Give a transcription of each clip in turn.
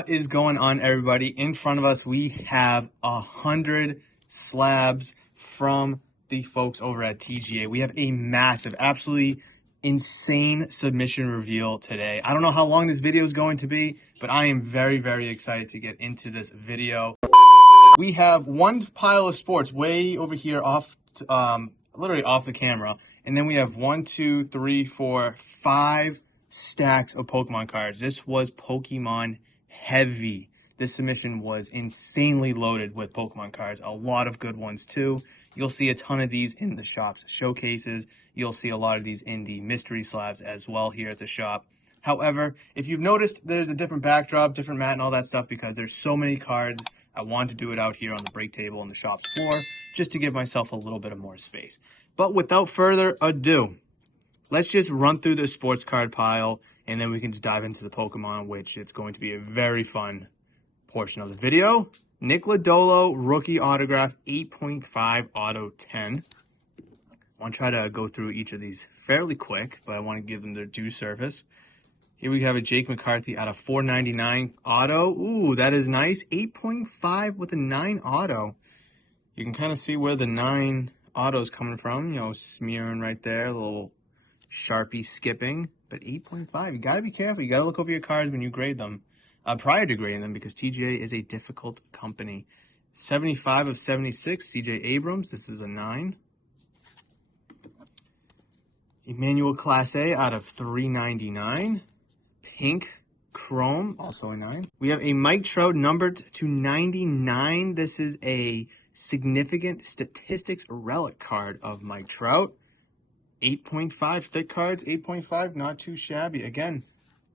What is going on, everybody? In front of us, we have 100 slabs from the folks over at TGA. We have a massive, absolutely insane submission reveal today. I don't know how long this video is going to be, but I am very, very excited to get into this video. We have one pile of sports way over here off, literally off the camera. And then we have 1, 2, 3, 4, 5 stacks of Pokemon cards. This was Pokemon heavy. This submission was insanely loaded with Pokemon cards. A lot of good ones too. You'll see a ton of these in the shop's showcases. You'll see a lot of these in the mystery slabs as well here at the shop. However, if you've noticed, there's a different backdrop, different mat and all that stuff because there's so many cards. I wanted to do it out here on the break table on the shop's floor just to give myself a little bit of more space. But without further ado, let's just run through the sports card pile and then we can just dive into the Pokemon, which it's going to be a very fun portion of the video. Nick Lodolo, rookie autograph, 8.5 auto 10. I want to try to go through each of these fairly quick, but I want to give them their due service. Here we have a Jake McCarthy out of 499 auto. Ooh, that is nice. 8.5 with a 9 auto. You can kind of see where the 9 auto is coming from. You know, smearing right there, a little Sharpie skipping. But 8.5, you got to be careful. You got to look over your cards when you grade them. Prior to grading them, because TGA is a difficult company. 75 of 76, CJ Abrams. This is a 9. Emmanuel Class A out of 399. Pink Chrome, also a 9. We have a Mike Trout numbered to 99. This is a significant statistics relic card of Mike Trout. 8.5 thick cards, 8.5, not too shabby. Again,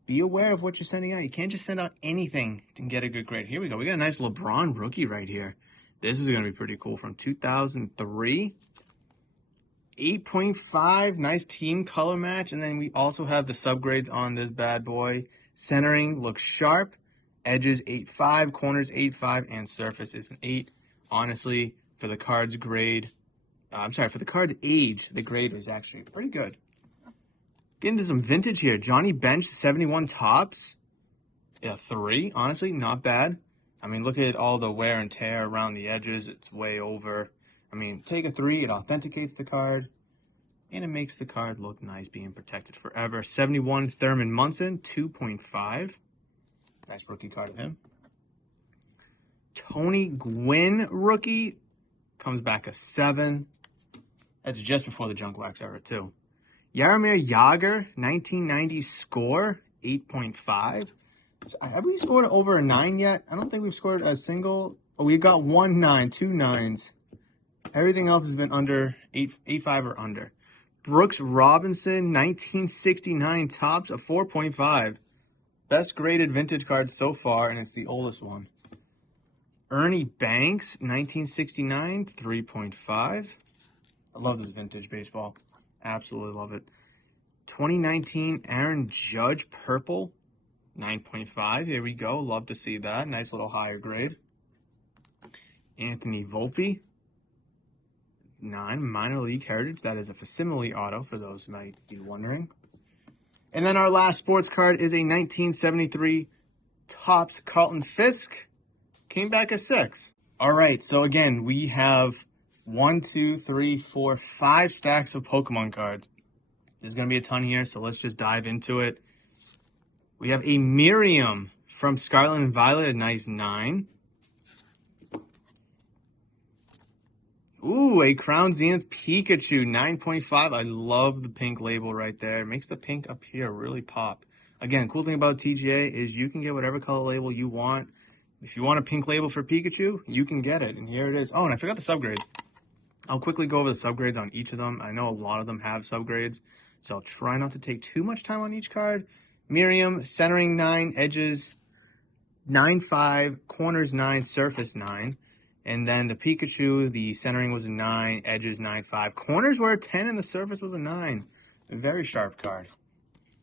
be aware of what you're sending out. You can't just send out anything to get a good grade. Here we go. We got a nice LeBron rookie right here. This is going to be pretty cool from 2003. 8.5, nice team color match. And then we also have the subgrades on this bad boy. Centering looks sharp. Edges 8.5, corners 8.5, and surface is an 8. Honestly, for the card's grade, for the card's age, the grade is actually pretty good. Get into some vintage here. Johnny Bench, 71 tops. Yeah, 3. Honestly, not bad. I mean, look at all the wear and tear around the edges. It's way over. I mean, take a 3. It authenticates the card. And it makes the card look nice, being protected forever. 71 Thurman Munson, 2.5. Nice rookie card of him. Tony Gwynn rookie. Comes back a 7. That's just before the junk wax era, too. Jaromir Jagr, 1990 score, 8.5. Have we scored over a 9 yet? I don't think we've scored a single. Oh, we got 1 9, 2 9s. Everything else has been under 8.5 or under. Brooks Robinson, 1969 tops, a 4.5. Best graded vintage card so far, and it's the oldest one. Ernie Banks, 1969, 3.5. I love this vintage baseball. Absolutely love it. 2019 Aaron Judge purple, 9.5. Here we go. Love to see that. Nice little higher grade. Anthony Volpe, 9. Minor league heritage. That is a facsimile auto for those who might be wondering. And then our last sports card is a 1973 Topps Carlton Fisk. Came back a 6. All right. So again, we have 1, 2, 3, 4, 5 stacks of Pokemon cards. There's going to be a ton here, so let's just dive into it. We have a Miriam from Scarlet and Violet, a nice 9. Ooh, a Crown Zenith Pikachu, 9.5. I love the pink label right there. It makes the pink up here really pop. Again, cool thing about TGA is you can get whatever color label you want. If you want a pink label for Pikachu, you can get it. And here it is. Oh, and I forgot the subgrades. I'll quickly go over the subgrades on each of them. I know a lot of them have subgrades, so I'll try not to take too much time on each card. Miriam, centering 9, edges 9.5, corners 9, surface 9. And then the Pikachu, the centering was a 9, edges 9.5. Corners were a 10 and the surface was a 9. A very sharp card.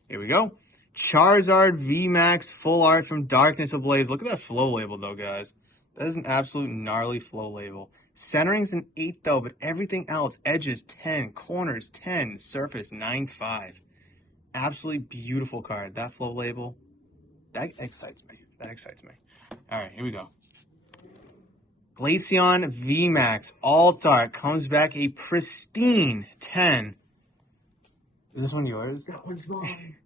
Here we go. Charizard VMAX full art from Darkness Ablaze. Look at that flow label though, guys. That is an absolute gnarly flow label. Centering's an 8 though, but everything else, edges 10, corners 10, surface 9.5. Absolutely beautiful card. That flow label, that excites me. That excites me. All right, here we go. Glaceon VMAX Alt Art comes back a pristine 10. Is this one yours? That one's mine.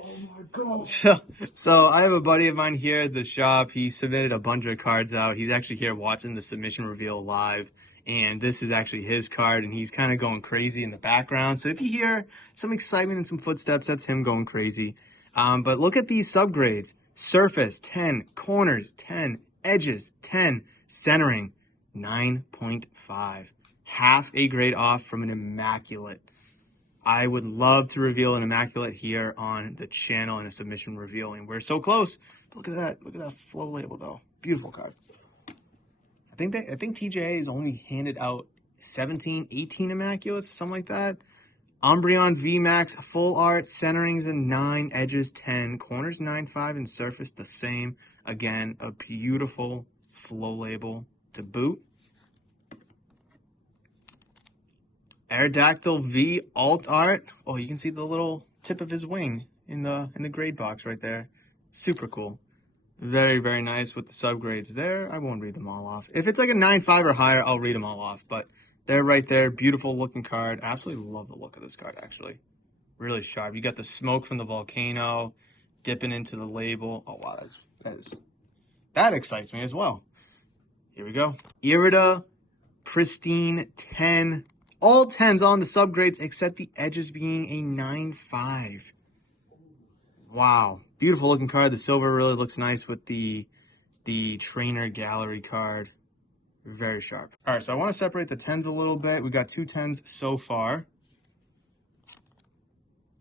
Oh my god. So I have a buddy of mine here at the shop. He submitted a bunch of cards out. He's actually here watching the submission reveal live. And this is actually his card, and he's kind of going crazy in the background. So if you hear some excitement and some footsteps, that's him going crazy. But look at these subgrades. Surface, 10. Corners, 10. Edges, 10. Centering, 9.5. Half a grade off from an immaculate. I would love to reveal an immaculate here on the channel in a submission reveal, and we're so close. Look at that. Look at that flow label, though. Beautiful card. I think TJA has only handed out 17, 18 immaculates, something like that. Umbreon VMAX full art, centering's a 9, edges 10, corners 9.5, and surface the same. Again, a beautiful flow label to boot. Aerodactyl V Alt Art. Oh, you can see the little tip of his wing in the grade box right there. Super cool. Very, very nice with the subgrades there. I won't read them all off. If it's like a 9.5 or higher, I'll read them all off. But they're right there. Beautiful looking card. Absolutely love the look of this card, actually. Really sharp. You got the smoke from the volcano dipping into the label. Oh, wow. That excites me as well. Here we go. Irida Pristine 10. All 10s on the subgrades except the edges being a 9.5. Wow. Beautiful looking card. The silver really looks nice with the trainer gallery card. Very sharp. All right, so I want to separate the 10s a little bit. We got 2 10s so far.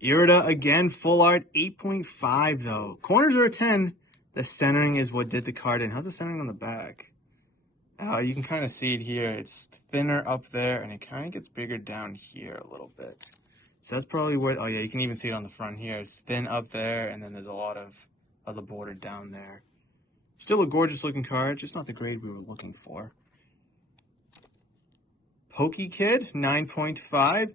Irida, again, full art, 8.5 though. Corners are a 10. The centering is what did the card in. How's the centering on the back? You can kind of see it here. It's thinner up there, and it kind of gets bigger down here a little bit. So that's probably where, oh yeah, you can even see it on the front here. It's thin up there, and then there's a lot of the border down there. Still a gorgeous looking card, just not the grade we were looking for. Pokey Kid, 9.5.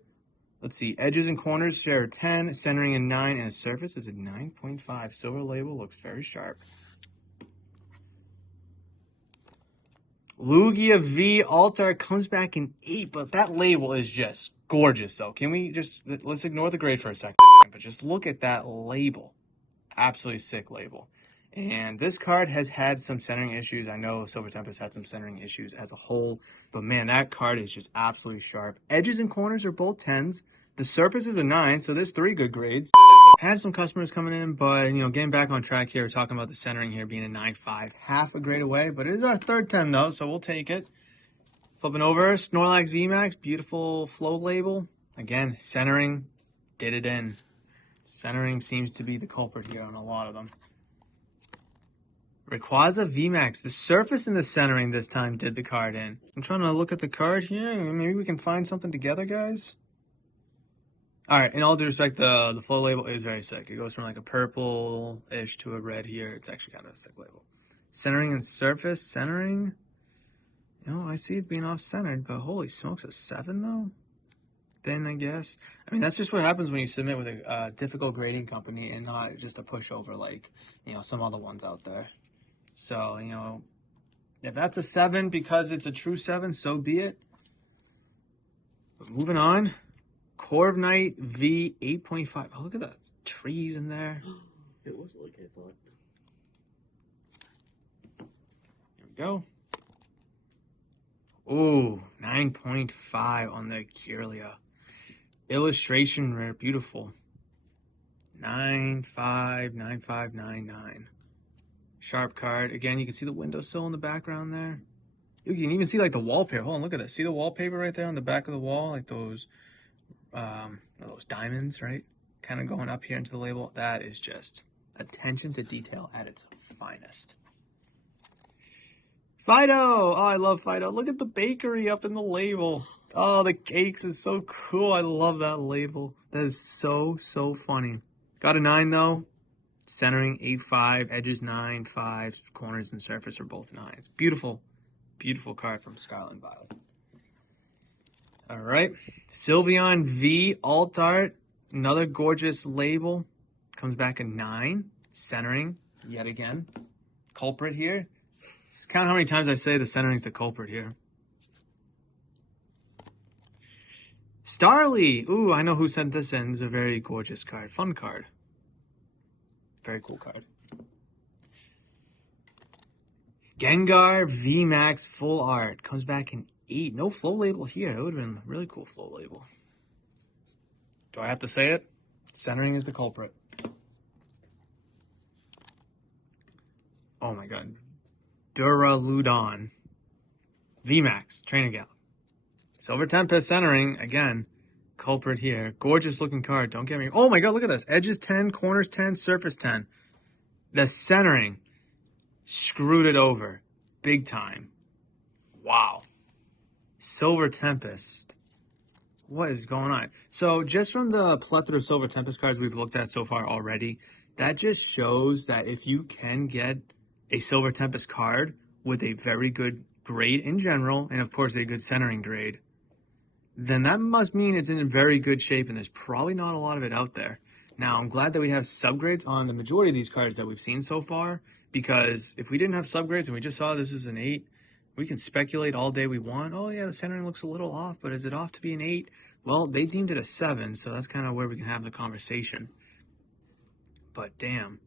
Let's see, edges and corners share a 10, centering a 9, and a surface is a 9.5. Silver label looks very sharp. Lugia V Altar comes back in 8, but that label is just gorgeous, though. Can we just, let's ignore the grade for a second, but just look at that label. Absolutely sick label. And this card has had some centering issues. I know Silver Tempest had some centering issues as a whole, but man, that card is just absolutely sharp. Edges and corners are both 10s. The surface is a 9, so there's 3 good grades. Had some customers coming in, but, you know, getting back on track here, we're talking about the centering here being a 9.5, half a grade away, but it is our third 10, though, so we'll take it. Flipping over, Snorlax VMAX, beautiful flow label. Again, centering, did it in. Centering seems to be the culprit here on a lot of them. Rayquaza VMAX, the surface and the centering this time did the card in. I'm trying to look at the card here. Maybe we can find something together, guys. All right, in all due respect, the flow label is very sick. It goes from like a purple-ish to a red here. It's actually kind of a sick label. Centering and surface, centering. You know, I see it being off-centered, but holy smokes, a 7 though? Then I guess. I mean, that's just what happens when you submit with a difficult grading company and not just a pushover like, you know, some other ones out there. So, you know, if that's a 7 because it's a true 7, so be it. But moving on. Corviknight V 8.5. Oh, look at that. Trees in there. It was like I thought. Here we go. Ooh, 9.5 on the Kirlia. Illustration rare. Beautiful. 9.5, 9.599. Sharp card. Again, you can see the windowsill in the background there. You can even see like the wallpaper. Hold on, look at this. See the wallpaper right there on the back of the wall? Like those diamonds, right? Kind of going up here into the label. That is just attention to detail at its finest. Fido! Oh, I love Fido. Look at the bakery up in the label. Oh, the cakes is so cool. I love that label. That is so, so funny. Got a 9 though. Centering 8.5, edges 9.5, corners and surface are both 9s. Beautiful, beautiful card from Scarlet and Violet. All right, Sylveon V Alt Art, another gorgeous label. Comes back a 9, centering yet again. culprit here. Just count how many times I say the centering's the culprit here. Starly! Ooh, I know who sent this in. It's a very gorgeous card. Fun card. Very cool card. Gengar VMAX Full Art. Comes back in 8. No flow label here. That would have been a really cool flow label. Do I have to say it? Centering is the culprit. Oh my god. Duraludon. VMAX. Trainer Gal. Silver Tempest centering. Again. Culprit here. Gorgeous looking card. Don't get me... Oh my god, look at this. Edges 10, corners 10, surface 10. The centering screwed it over. Big time. Wow. Silver Tempest. What is going on? So just from the plethora of Silver Tempest cards we've looked at so far already, that just shows that if you can get a Silver Tempest card with a very good grade in general, and of course a good centering grade, then that must mean it's in very good shape, and there's probably not a lot of it out there. Now, I'm glad that we have subgrades on the majority of these cards that we've seen so far, because if we didn't have subgrades and we just saw this is an 8, we can speculate all day we want. Oh yeah, the centering looks a little off, but is it off to be an 8? Well, they deemed it a 7, so that's kind of where we can have the conversation. But damn.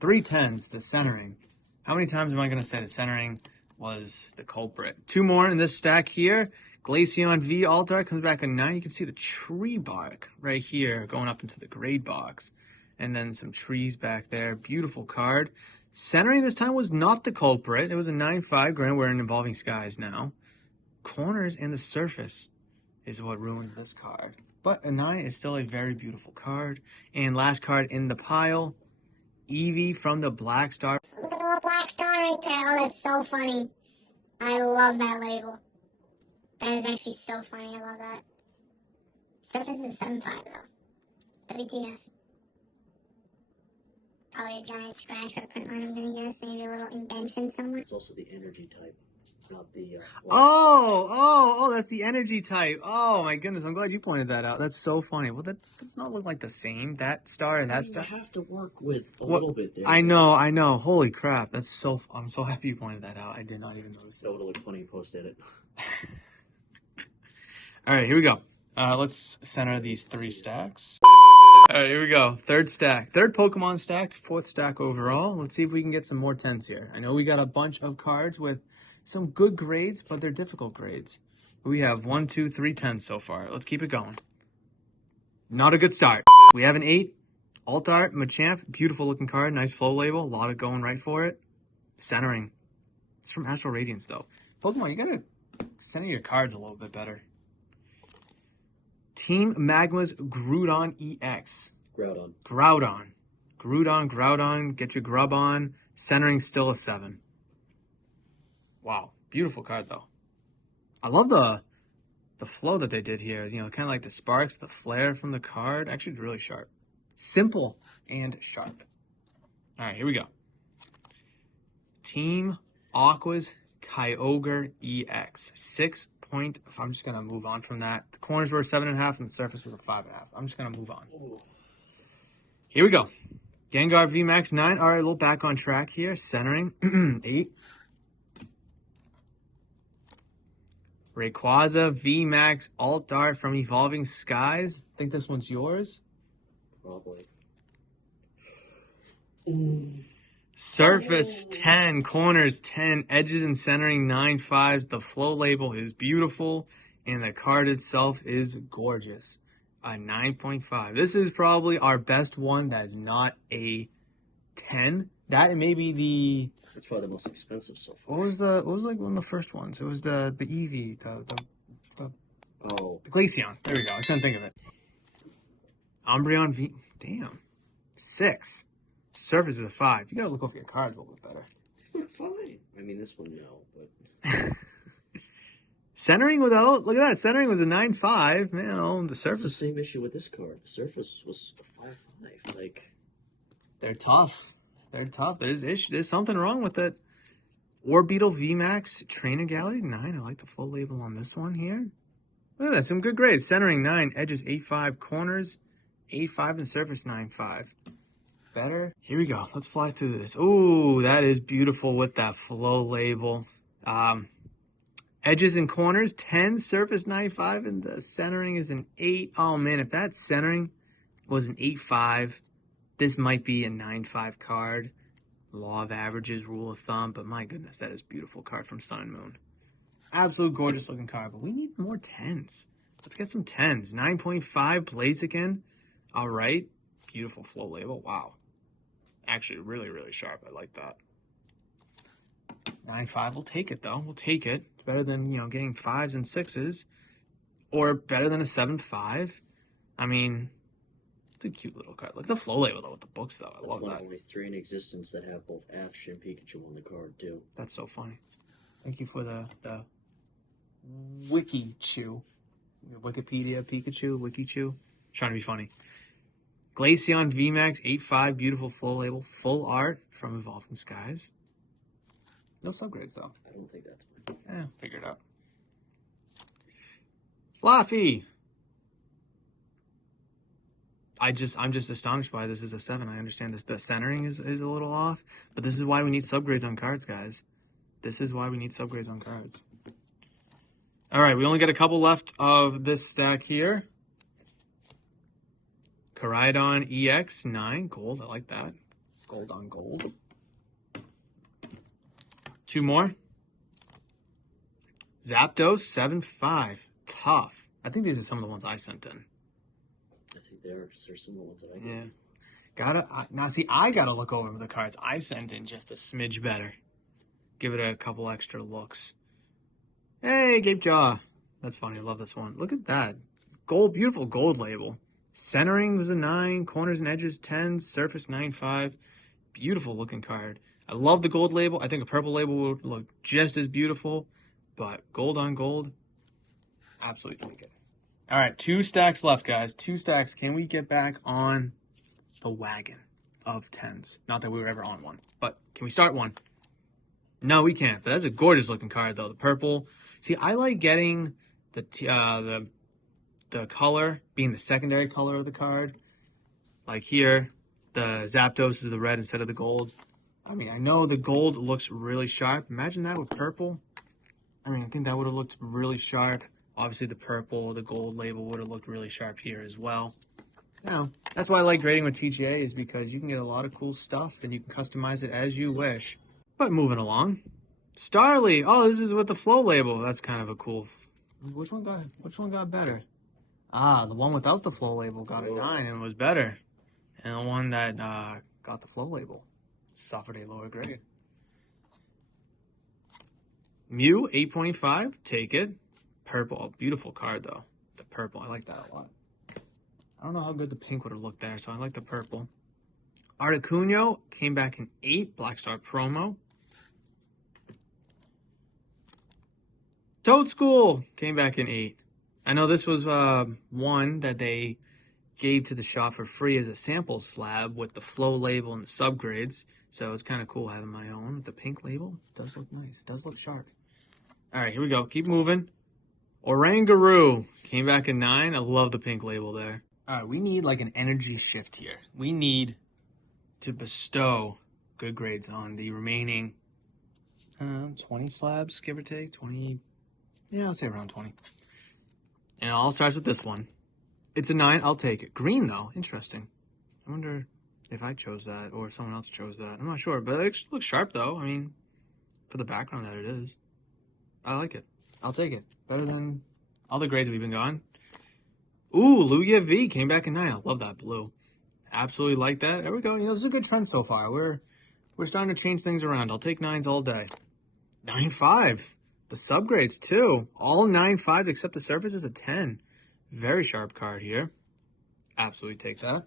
3 10s, the centering. How many times am I going to say the centering was the culprit? 2 more in this stack here. Glaceon V Alt-Art comes back in 9. You can see the tree bark right here going up into the grade box. And then some trees back there. Beautiful card. Centering this time was not the culprit. It was a 9-5. Granted, we're in Evolving Skies now. Corners and the surface is what ruined this card. But a 9 is still a very beautiful card. And last card in the pile, Eevee from the Black Star. Look at the little black star right there. Oh, that's so funny. I love that label. That is actually so funny. I love that. Surface is a 7.5 though. WTF. Probably a giant scratch or print line, I'm gonna guess. Maybe a little indentation somewhere. It's also the energy type, not the... That's the energy type. Oh my goodness, I'm glad you pointed that out. That's so funny. Well, that does not look like the same, that star and that star. You have to work with a little bit there. I know. Holy crap. I'm so happy you pointed that out. I did not even notice That would have looked funny posted it. All right, here we go. Let's center these 3 stacks. All right, here we go. 3rd stack. 3rd Pokemon stack. 4th stack overall. Let's see if we can get some more 10s here. I know we got a bunch of cards with some good grades, but they're difficult grades. We have 1, 2, 3 10s so far. Let's keep it going. Not a good start. We have an 8. Alt-Art, Machamp. Beautiful looking card. Nice flow label. A lot of going right for it. Centering. It's from Astral Radiance, though. Pokemon, you gotta center your cards a little bit better. Team Magma's Groudon EX. Groudon. Get your grub on. Centering still a 7. Wow. Beautiful card, though. I love the flow that they did here. You know, kind of like the sparks, the flare from the card. Actually, it's really sharp. Simple and sharp. All right, here we go. Team Aqua's Kyogre EX. 6 point. I'm just going to move on from that. The corners were 7.5 and the surface was a 5.5. I'm just going to move on. Here we go. Gengar VMAX 9. All right, a little back on track here. Centering. 8. Rayquaza VMAX Alt-Art from Evolving Skies. I think this one's yours. Probably. Surface 10, corners 10, edges and centering 9.5s. The flow label is beautiful, and the card itself is gorgeous. A 9.5. This is probably our best one that is not a 10. That may be the... That's probably the most expensive so far. What was like one of the first ones? It was the Eevee, the Glaceon. There we go. I couldn't think of it. Umbreon V. Damn. 6. Surface is a 5. You gotta look over your cards a little bit better. They're fine. I mean, this one, no, but... Centering without... Look at that. Centering was a 9.5. You know, the surface... It's the same issue with this card. The surface was a 5.5. Like... They're tough. There's something wrong with it. Orbeetle VMAX Trainer Gallery 9. I like the full label on this one here. Look at that. Some good grades. Centering 9. Edges 8.5. Corners 8.5 and surface 9.5. better. Here we go. Let's fly through this. Ooh, that is beautiful with that flow label. Edges and corners, 10, surface 95, and the centering is an 8. Oh man, if that centering was an 8.5, this might be a 9.5 card. Law of averages, rule of thumb, but my goodness, that is a beautiful card from Sun and Moon. Absolute gorgeous looking card, but we need more 10s. Let's get some 10s. 9.5, Blaziken. All right. Beautiful flow label. Wow. Actually, really, really sharp. I like that. 9.5, we'll take it though. We'll take it. It's better than, getting 5s and 6s. Or better than a 7.5. I mean, it's a cute little card. Look at the flow label though with the books though. I love that. That's only 3 in existence that have both Ash and Pikachu on the card too. That's so funny. Thank you for the Wiki-Chew. Wikipedia Pikachu, Wiki-Chew. Trying to be funny. Glaceon VMAX 8.5, beautiful flow label. Full art from Evolving Skies. No subgrades though. I don't think that's mine. Figure it out. Fluffy. I'm just astonished by this is a 7. I understand this. The centering is a little off, but this is why we need subgrades on cards, guys. This is why we need subgrades on cards. All right, we only got a couple left of this stack here. Koraidon EX 9, gold. I like that. Gold on gold. 2 more. Zapdos 7.5, tough. I think these are some of the ones I sent in. I think they're some of the ones that I got. Yeah. Now see, I gotta look over the cards I sent in just a smidge better. Give it a couple extra looks. Hey, Gape Jaw. That's funny. I love this one. Look at that. Gold, beautiful gold label. Centering was a 9. Corners and edges 10. Surface 9.5. Beautiful looking card. I love the gold label. I think a purple label would look just as beautiful. But gold on gold, absolutely take it. All right, 2 stacks left, guys. 2 stacks. Can we get back on the wagon of 10s? Not that we were ever on one, but can we start one? No, we can't. But that's a gorgeous looking card, though. The purple. See, I like getting the color being the secondary color of the card. Like here, the Zapdos is the red instead of the gold. I mean, I know the gold looks really sharp. Imagine that with purple. I mean, I think that would have looked really sharp. Obviously, the purple, the gold label would have looked really sharp here as well. That's why I like grading with TGA, is because you can get a lot of cool stuff and you can customize it as you wish. But moving along, Starly. Oh, this is with the flow label. That's kind of a cool. Which one got better? The one without the flow label got a 9 and was better, and the one that got the flow label suffered a lower grade. Mew 8.5. Take it. Purple. Oh, beautiful card though. The purple. I like that a lot. I don't know how good the pink would have looked there, so I like the purple. Articuno came back in 8. Black Star promo. Toad School came back in 8. I know this was one that they gave to the shop for free as a sample slab with the flow label and the subgrades. So it's kind of cool having my own with the pink label. It does look nice. It does look sharp. All right, here we go. Keep moving. Orangaroo came back in 9. I love the pink label there. All right, we need like an energy shift here. We need to bestow good grades on the remaining 20 slabs, give or take. 20, yeah, I'll say around 20. And it all starts with this one. It's a 9. I'll take it. Green, though. Interesting. I wonder if I chose that or if someone else chose that. I'm not sure, but it looks sharp, though. I mean, for the background that it is. I like it. I'll take it. Better than all the grades we've been going. Ooh, Lugia V came back in 9. I love that blue. Absolutely like that. There we go. This is a good trend so far. We're starting to change things around. I'll take 9s all day. 9.5. The subgrades, too. All 9.5 except the surface is a 10. Very sharp card here. Absolutely take that.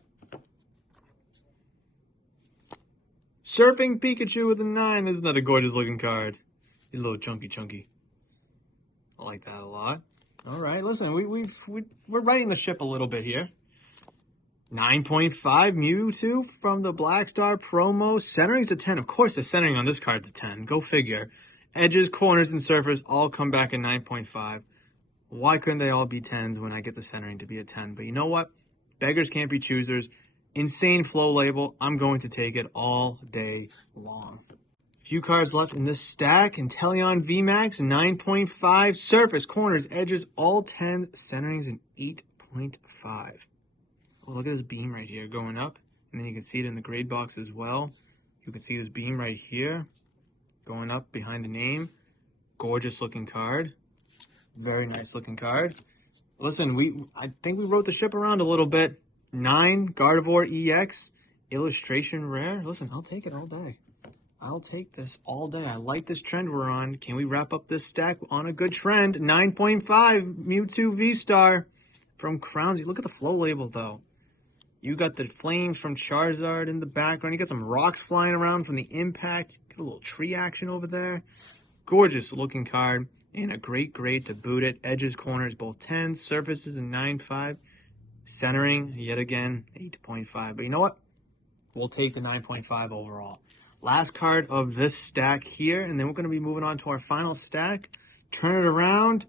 Surfing Pikachu with a 9. Isn't that a gorgeous looking card? A little chunky. I like that a lot. All right, listen, we're riding the ship a little bit here. 9.5 Mewtwo from the Black Star promo. Centering's a 10. Of course, the centering on this card's a 10. Go figure. Edges, corners, and surface all come back in 9.5. Why couldn't they all be 10s when I get the centering to be a 10? But you know what? Beggars can't be choosers. Insane flow label. I'm going to take it all day long. Few cards left in this stack. Inteleon VMAX, 9.5. Surface, corners, edges, all 10s. Centering's an 8.5. Oh, look at this beam right here going up. And then you can see it in the grade box as well. You can see this beam right here going up behind the name. Gorgeous looking card. Very nice looking card. Listen, I think we wrote the ship around a little bit. 9 Gardevoir EX illustration rare. Listen, I'll take it all day. I'll take this all day. I like this trend we're on. Can we wrap up this stack on a good trend? 9.5 Mewtwo V-Star from Crownsy. Look at the flow label, though. You got the flames from Charizard in the background. You got some rocks flying around from the impact. Got a little tree action over there. Gorgeous looking card. And a great grade to boot it. Edges, corners, both 10s. Surfaces, a 9.5. Centering, yet again, 8.5. But you know what? We'll take the 9.5 overall. Last card of this stack here, and then we're going to be moving on to our final stack. Turn it around.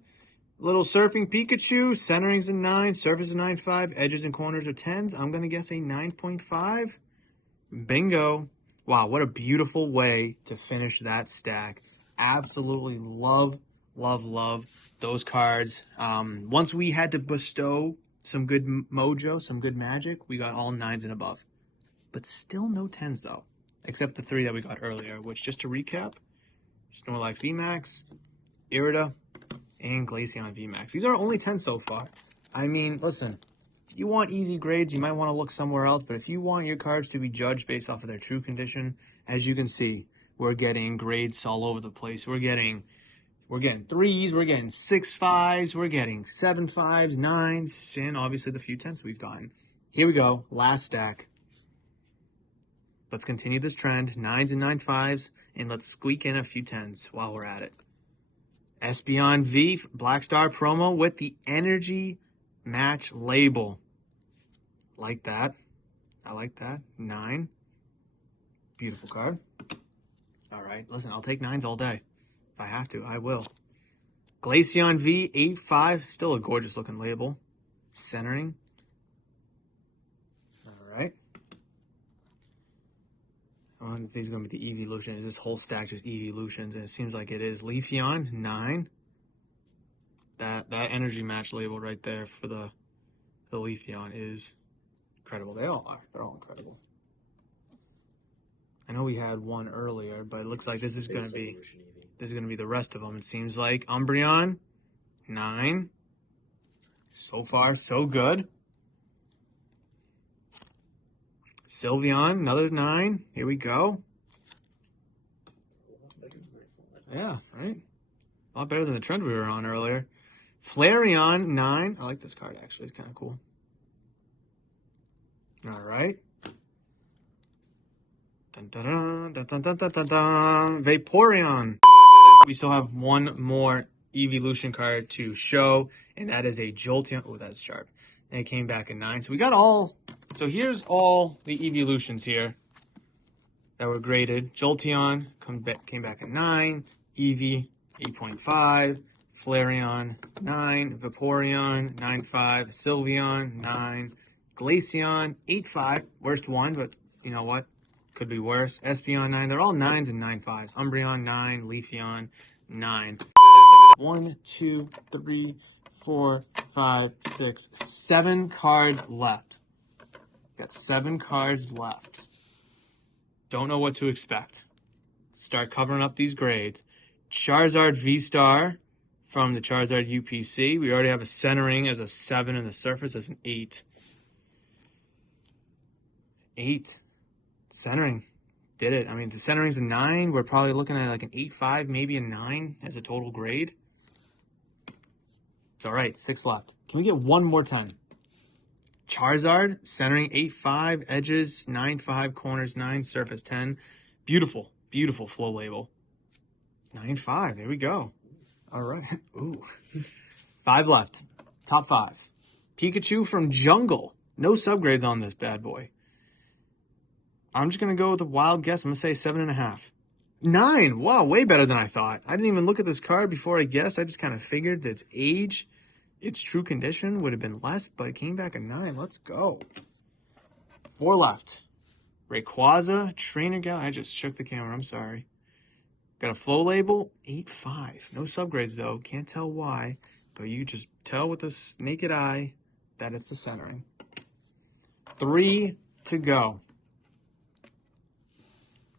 Little surfing Pikachu. Centering's a 9. Surface is 9.5. Edges and corners are 10s. I'm going to guess a 9.5. Bingo. Wow, what a beautiful way to finish that stack. Absolutely love those cards. Once we had to bestow some good mojo, some good magic, we got all 9s and above. But still no 10s, though. Except the 3 that we got earlier, which, just to recap, Snorlax VMAX, Irida, and Glaceon VMAX. These are only 10 so far. I mean, listen, if you want easy grades, you might want to look somewhere else, but if you want your cards to be judged based off of their true condition, as you can see, we're getting grades all over the place. We're getting 3s, we're getting 6 5s, we're getting 7 5s, 9s, and obviously the few 10s we've gotten. Here we go, last stack. Let's continue this trend, 9s and 9.5s, and let's squeak in a few 10s while we're at it. Espeon V Black Star promo with the Energy Match label. Like that. I like that. 9. Beautiful card. All right, listen, I'll take 9s all day. If I have to, I will. Glaceon V 8.5, still a gorgeous looking label. Centering. All right. I think it's going to be the Evolution. Is this whole stack just Evolutions? And it seems like it is. Leafeon 9. That energy match label right there for the Leafeon is incredible. They all are. They're all incredible. I know we had one earlier, but it looks like this is going to be the rest of them. It seems like Umbreon 9. So far, so good. Sylveon, another 9. Here we go. Yeah, right? A lot better than the trend we were on earlier. Flareon, 9. I like this card, actually. It's kind of cool. All right. Dun, dun, dun, dun, dun, dun, dun, dun. Vaporeon. We still have one more Evolution card to show, and that is a Jolteon. Oh, that's sharp. And it came back at 9. So we got all... So here's all the Evolutions here that were graded. Jolteon came back at 9. Eevee, 8.5. Flareon, 9. Vaporeon, 9.5. Sylveon, 9. Glaceon, 8.5. Worst one, but you know what? Could be worse. Espeon, 9. They're all 9s and 9.5s. Umbreon, 9. Leafeon, 9. 1, 2, 3, 4, 5, 6, 7 cards left. Got 7 cards left. Don't know what to expect. Start covering up these grades. Charizard V-Star from the Charizard UPC. We already have a centering as a 7 and the surface as an 8. 8. Centering. Did it. I mean, the centering's a 9. We're probably looking at like an 8.5, maybe a 9 as a total grade. It's all right. 6 left. Can we get one more time? Charizard, centering 8.5, edges 9.5, corners 9, surface 10. Beautiful, beautiful flow label. 9.5, there we go. All right. Ooh. 5 left. Top 5. Pikachu from Jungle. No subgrades on this bad boy. I'm just going to go with a wild guess. I'm going to say 7.5. 9. Wow, way better than I thought. I didn't even look at this card before I guessed. I just kind of figured that its age, its true condition would have been less, but it came back a 9. Let's go. 4 left. Rayquaza, Trainer Gal. I just shook the camera. I'm sorry. Got a flow label, 8.5. No subgrades though. Can't tell why, but you just tell with the naked eye that it's the centering. 3 to go.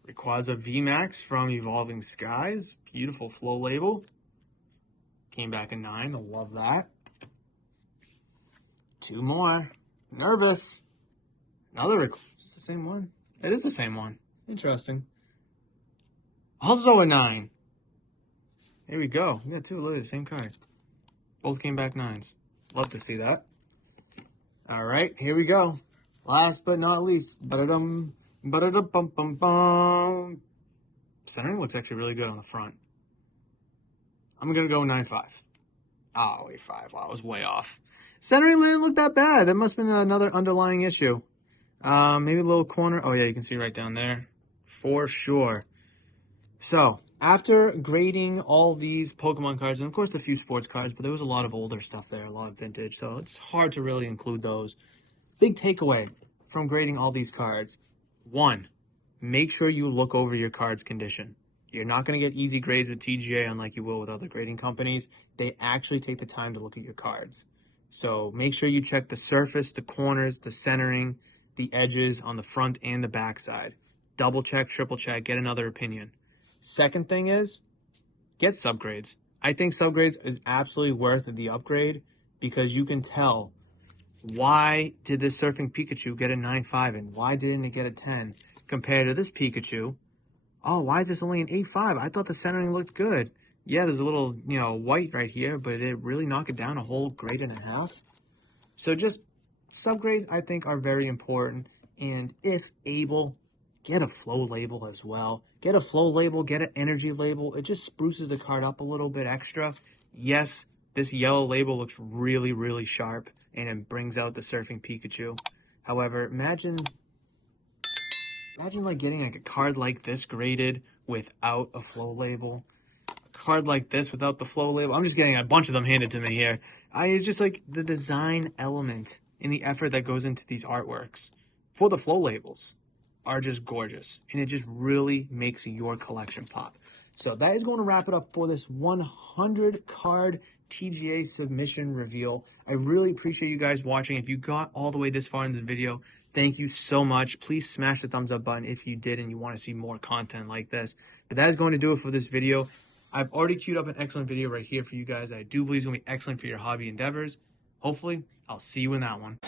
Rayquaza VMAX from Evolving Skies. Beautiful flow label. Came back a 9. I love that. 2 more. Nervous. Another. Is this the same one? It is the same one. Interesting. Also a 9. Here we go. We got 2 literally the same card. Both came back 9s. Love to see that. All right, here we go. Last but not least. Ba-da-dum, ba-da-da-bum-bum-bum. Centering looks actually really good on the front. I'm going to go 9.5. Oh, 8.5. Wow, I was way off. Centering didn't look that bad. That must have been another underlying issue. Maybe a little corner. Oh, yeah, you can see right down there. For sure. So, after grading all these Pokemon cards, and of course a few sports cards, but there was a lot of older stuff there, a lot of vintage, so it's hard to really include those. Big takeaway from grading all these cards. 1, make sure you look over your card's condition. You're not going to get easy grades with TGA unlike you will with other grading companies. They actually take the time to look at your cards. So make sure you check the surface, the corners, the centering, the edges on the front and the back side. Double check, triple check, get another opinion. Second thing is, get subgrades. I think subgrades is absolutely worth the upgrade because you can tell why did this Surfing Pikachu get a 9.5 and why didn't it get a 10 compared to this Pikachu. Oh, why is this only an 8.5? I thought the centering looked good. Yeah, there's a little, white right here, but it really knocked it down a whole grade and a half. So just subgrades, I think, are very important. And if able, get a flow label as well. Get a flow label, get an energy label. It just spruces the card up a little bit extra. Yes, this yellow label looks really, really sharp, and it brings out the Surfing Pikachu. However, imagine like getting like a card like this graded without a flow label. A card like this without the flow label. I'm just getting a bunch of them handed to me here. It's just like the design element and the effort that goes into these artworks for the flow labels are just gorgeous. And it just really makes your collection pop. So that is going to wrap it up for this 100 card TGA submission reveal. I really appreciate you guys watching. If you got all the way this far in the video, thank you so much. Please smash the thumbs up button if you did and you want to see more content like this. But that is going to do it for this video. I've already queued up an excellent video right here for you guys that I do believe is going to be excellent for your hobby endeavors. Hopefully, I'll see you in that one.